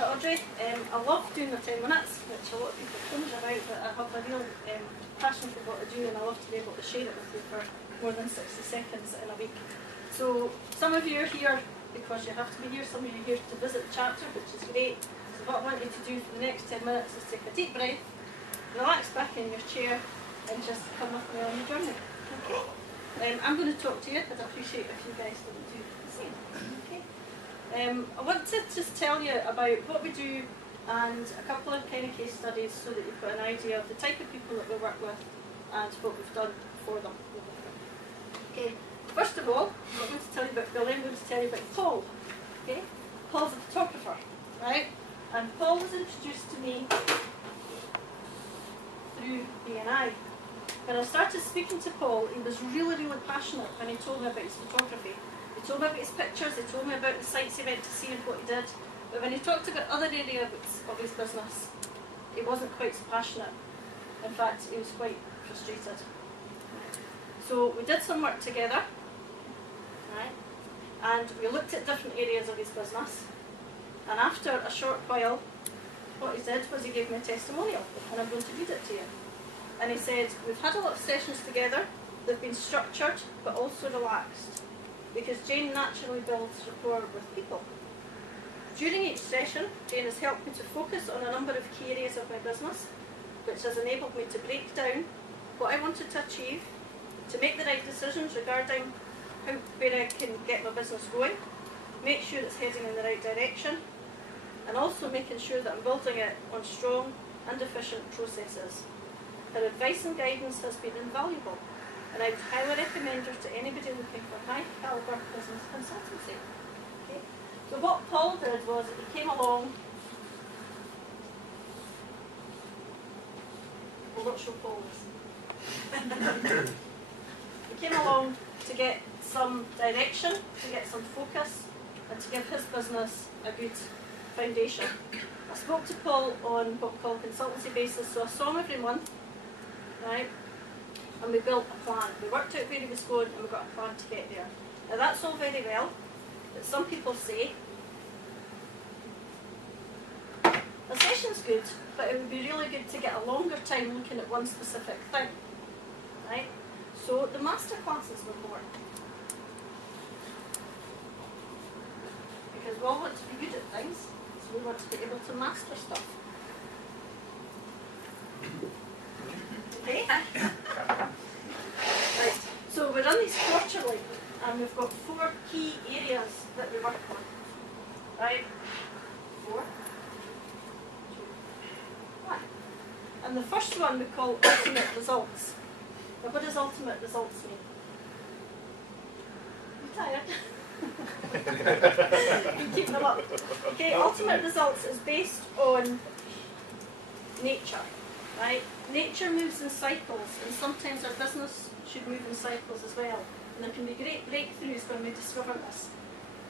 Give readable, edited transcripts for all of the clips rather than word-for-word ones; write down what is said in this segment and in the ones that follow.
that, Audrey. I love doing the 10 minutes, which a lot of people cringe about, but I have a real passion for what I do, and I love to be able to share it with you for more than 60 seconds in a week. So some of you are here because you have to be here, some of you are here to visit the chapter, which is great. So what I want you to do for the next 10 minutes is take a deep breath, relax back in your chair, and just come with me on the journey. Okay. I'm going to talk to you, I'd appreciate if you guys would do the same. Okay. I want to just tell you about what we do and a couple of kind of case studies so that you've got an idea of the type of people that we work with and what we've done for them. Okay. First of all, I'm not going to tell you about Billy, I'm going to tell you about Paul. Okay. Paul's a photographer, right? And Paul was introduced to me through BNI. When I started speaking to Paul, he was really, really passionate when he told me about his photography. He told me about his pictures, he told me about the sites he went to see and what he did. But when he talked about other areas of his business, he wasn't quite so passionate. In fact, he was quite frustrated. So we did some work together, right? And we looked at different areas of his business. And after a short while, what he did was he gave me a testimonial, and I'm going to read it to you. And he said, we've had a lot of sessions together, they've been structured but also relaxed, because Jane naturally builds rapport with people. During each session, Jane has helped me to focus on a number of key areas of my business, which has enabled me to break down what I wanted to achieve, to make the right decisions regarding where I can get my business going, make sure it's heading in the right direction, and also making sure that I'm building it on strong and efficient processes. Her advice and guidance has been invaluable, and I would highly recommend her to anybody looking for high calibre business consultancy. Okay? So what Paul did was he came along. We'll not show Paul this. He came along to get some direction, to get some focus, and to give his business a good foundation. I spoke to Paul on what we call consultancy basis, so I saw him every month, right? And we built a plan. We worked out where he was going and we got a plan to get there. Now that's all very well, but some people say, a session's good, but it would be really good to get a longer time looking at one specific thing, right? So the master classes were born. Because we all want to be good at things, so we want to be able to master stuff. Okay? Right, so we run these quarterly, and we've got 4 key areas that we work on. Right? 4, 2, 1. And the first one we call ultimate results. Now what does ultimate results mean? I'm tired. You keep them up. Okay, ultimate results is based on nature, right? Nature moves in cycles, and sometimes our business should move in cycles as well. And there can be great breakthroughs when we discover this.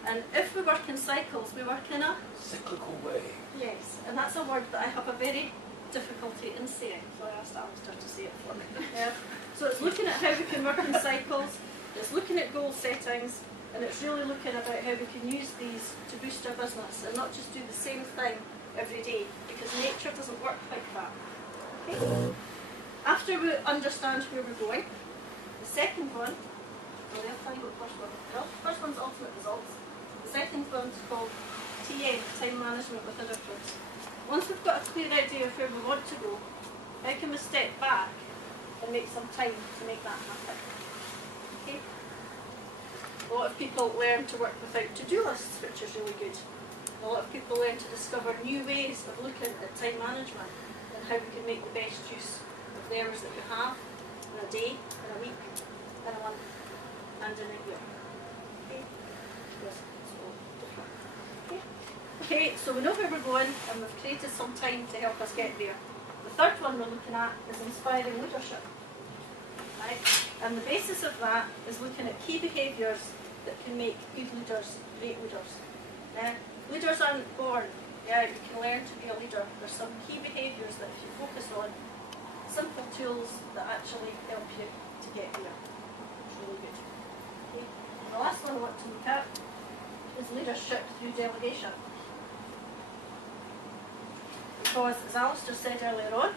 And if we work in cycles, we work in a cyclical way. Yes, and that's a word that I have a very difficulty in saying, so I asked Alistair to say it for me. Yeah. So it's looking at how we can work in cycles, it's looking at goal settings, and it's really looking about how we can use these to boost our business and not just do the same thing every day, because nature doesn't work like that. Okay? After we understand where we're going, the second one, well, I'll tell you what the first one is. Well, the first one's ultimate results. The second one's called TM, time management with a difference. Once we've got a clear idea of where we want to go, how can we step back and make some time to make that happen? Okay? A lot of people learn to work without to-do lists, which is really good. A lot of people learn to discover new ways of looking at time management and how we can make the best use of the hours that we have in a day, in a week, in a month, and in a year. Okay? Yes, it's all different. Okay? Okay, so we know where we're going and we've created some time to help us get there. The third one we're looking at is inspiring leadership. Right? And the basis of that is looking at key behaviours that can make good leaders great leaders. Leaders aren't born. Yeah, you can learn to be a leader. There's some key behaviours that if you focus on, simple tools that actually help you to get there. It's really good. Okay. And the last one I want to look at is leadership through delegation. Because, as Alistair said earlier on,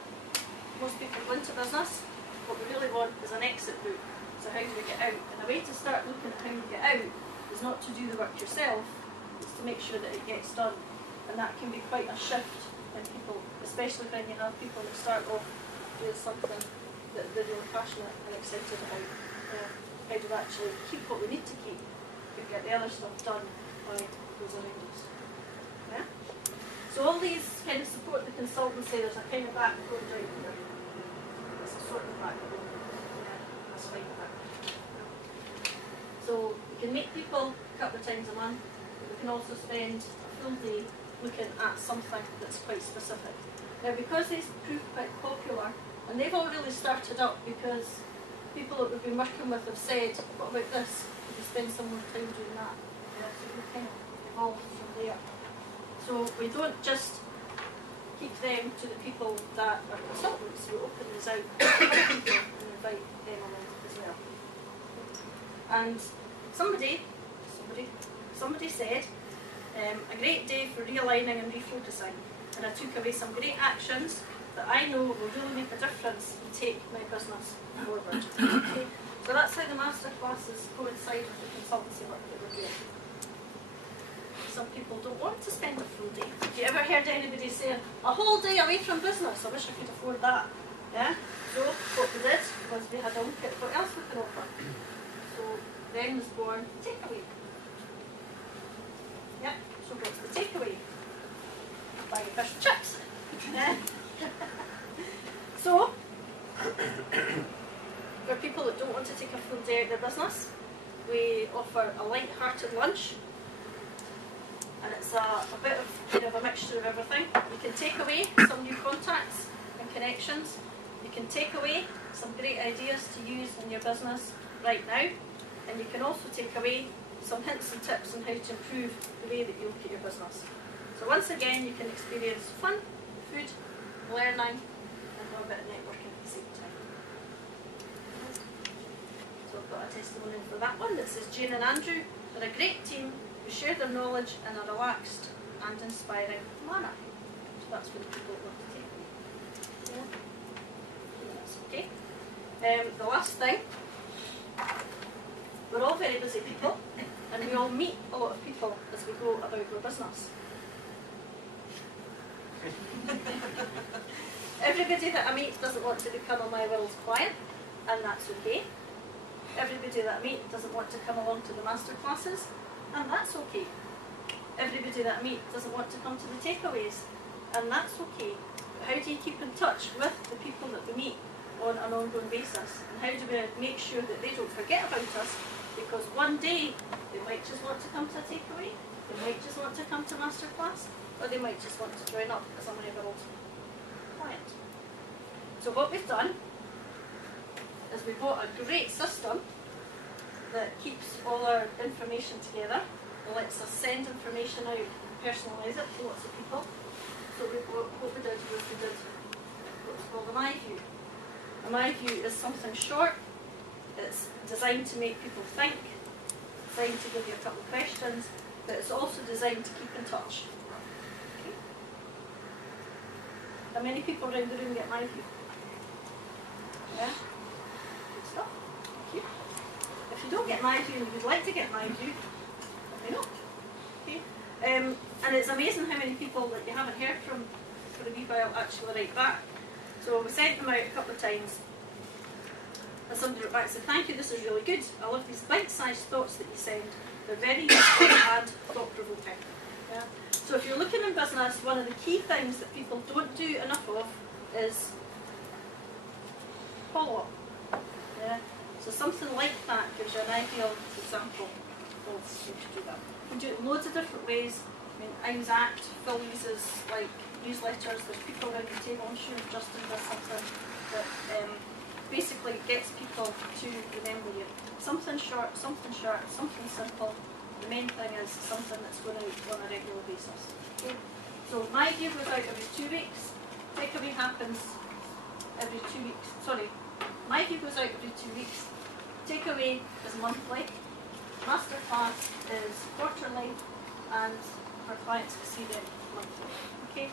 most people go into business, what we really want is an exit route. So how do we get out? And a way to start looking at how you get out is not to do the work yourself, it's to make sure that it gets done. And that can be quite a shift in people, especially when you have people that start off doing something that they're really passionate and excited about. How do we actually keep what we need to keep, but get the other stuff done by those around us? Yeah? So all these kind of support the consultancy. There's a kind of backbone right here. It's a sort of backbone. Yeah, that's fine. So we can meet people a couple of times a month, but we can also spend a full day looking at something that's quite specific. Now, because these proved quite popular, and they've all really started up because people that we've been working with have said, what about this? Could we spend some more time doing that? Yeah, so we've kind of evolved from there. So we don't just keep them to the people that are consultants, we open these out to other people and invite them along as well. And somebody said, a great day for realigning and refocusing, and I took away some great actions that I know will really make a difference and take my business forward. Okay? So that's how the masterclasses coincide with the consultancy work that we're doing. Some people don't want to spend a full day. Have you ever heard anybody say, a whole day away from business? I wish I could afford that. Yeah? So what we did was we had a look at what else we can offer. So then was born takeaway. Yeah, so what's the takeaway? Buy your fish and chips. Yeah. So, for people that don't want to take a full day out of their business, we offer a light-hearted lunch. And it's a bit of kind of a mixture of everything. You can take away some new contacts and connections. You can take away some great ideas to use in your business right now. And you can also take away some hints and tips on how to improve the way that you look at your business. So once again, you can experience fun, food, learning, and have a bit of networking at the same time. So I've got a testimonial for that one that says Jane and Andrew are a great team who share their knowledge in a relaxed and inspiring manner. So that's for the people that want to take me. Yeah. That's okay. The last thing, we're all very busy people, and we all meet a lot of people as we go about our business. Everybody that I meet doesn't want to become a miworld client, and that's okay. Everybody that I meet doesn't want to come along to the masterclasses, and that's okay. Everybody that I meet doesn't want to come to the takeaways, and that's okay. But how do you keep in touch with the people that we meet on an ongoing basis? And how do we make sure that they don't forget about us? Because one day they might just want to come to a takeaway, they might just want to come to masterclass, or they might just want to join up as a miworld client. So what we've done is we bought a great system that keeps all our information together. It lets us send information out and personalise it to lots of people. So what we did was we did what's called a My View. A My View is something short. It's designed to make people think, designed to give you a couple of questions, but it's also designed to keep in touch. Okay. How many people around the room get My View? Yeah? Good stuff. Thank you. If you don't get My View and you'd like to get My View, let me know. Okay. And it's amazing how many people that you haven't heard from for a wee while actually write back. So we sent them out a couple of times. And somebody wrote back and said, thank you, this is really good. I love these bite-sized thoughts that you send. They're very useful and thought-provoking. Yeah? So if you're looking in business, one of the key things that people don't do enough of is follow-up. Yeah? So something like that gives you an ideal example of how to do that. We do it in loads of different ways. I mean, IMSACT, Phil uses like newsletters. There's people around the table. I'm sure Justin does something that basically gets people to remember you. Something short, something simple. The main thing is something that's going out on a regular basis. Okay? So My View goes out every 2 weeks. Takeaway happens every 2 weeks. Sorry, My View goes out every 2 weeks. Takeaway is monthly. Masterclass is quarterly, and our clients will see them monthly. Okay?